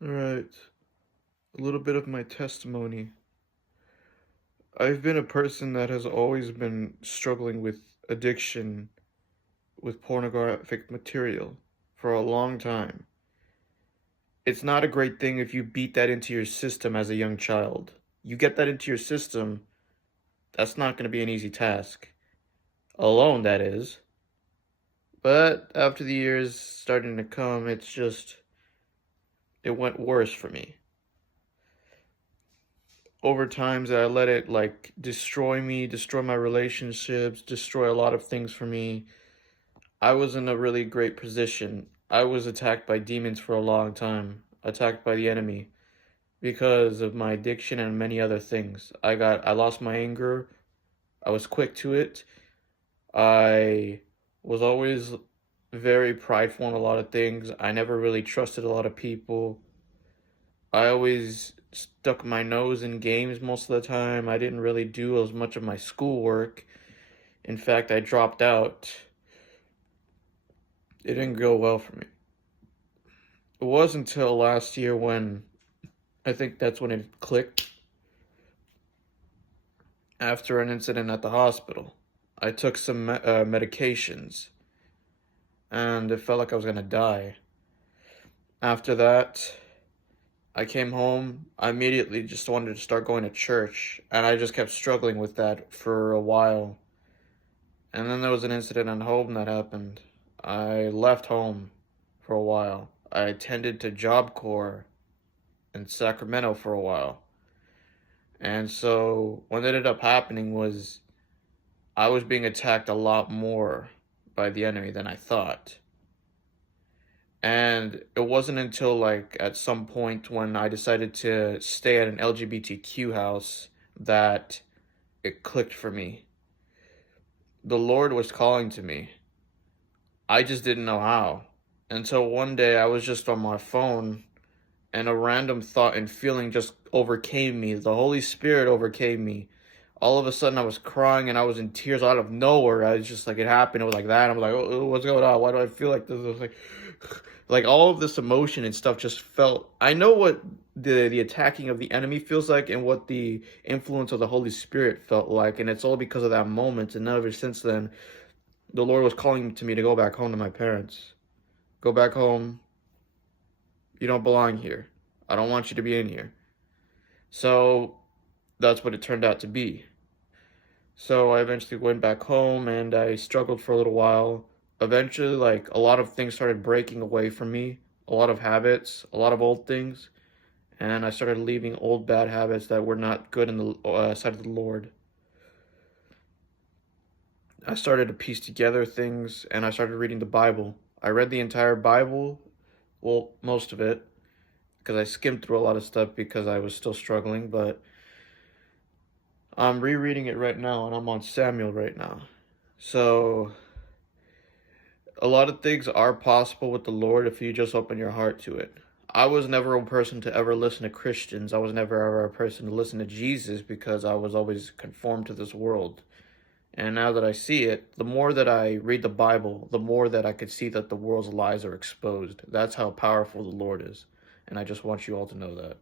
All right, a little bit of my testimony. I've been a person that has always been struggling with addiction with pornographic material for a long time. It's not a great thing if you beat that into your system as a young child. You get that into your system, that's not going to be an easy task. Alone, that is. But after the years starting to come, it went worse for me. Over times I let it like destroy me, destroy my relationships, destroy a lot of things for me. I was in a really great position. I was attacked by demons for a long time, attacked by the enemy because of my addiction and many other things. I lost my anger. I was quick to it. I was always very prideful in a lot of things. I never really trusted a lot of people. I always stuck my nose in games most of the time. I didn't really do as much of my schoolwork. In fact, I dropped out. It didn't go well for me. It was until last year when I think that's when it clicked after an incident at the hospital. I took some medications and it felt like I was gonna die. After that, I came home. I immediately just wanted to start going to church, and I just kept struggling with that for a while. And then there was an incident at home that happened. I left home for a while. I attended to Job Corps in Sacramento for a while. And so what ended up happening was I was being attacked a lot more by the enemy than I thought. And it wasn't until like at some point when I decided to stay at an LGBTQ house that it clicked for me. The Lord was calling to me. I just didn't know how. Until one day I was just on my phone and a random thought and feeling just overcame me. The Holy Spirit overcame me. All of a sudden I was crying and I was in tears out of nowhere. I was just like, it happened. It was like that. I'm like, oh, what's going on? Why do I feel like this? It was like all of this emotion and stuff just felt. I know what the attacking of the enemy feels like and what the influence of the Holy Spirit felt like, and it's all because of that moment. And ever since then, the Lord was calling to me to go back home to my parents. Go back home. You don't belong here. I don't want you to be in here. So that's what it turned out to be. So I eventually went back home and I struggled for a little while. Eventually, like a lot of things started breaking away from me, a lot of habits, a lot of old things, and I started leaving old bad habits that were not good in the sight of the Lord. I started to piece together things and I started reading the Bible. I read the entire Bible, well, most of it, because I skimmed through a lot of stuff because I was still struggling, but I'm rereading it right now and I'm on Samuel right now. So a lot of things are possible with the Lord if you just open your heart to it. I was never a person to ever listen to Christians. I was never ever a person to listen to Jesus because I was always conformed to this world. And now that I see it, the more that I read the Bible, the more that I could see that the world's lies are exposed. That's how powerful the Lord is. And I just want you all to know that.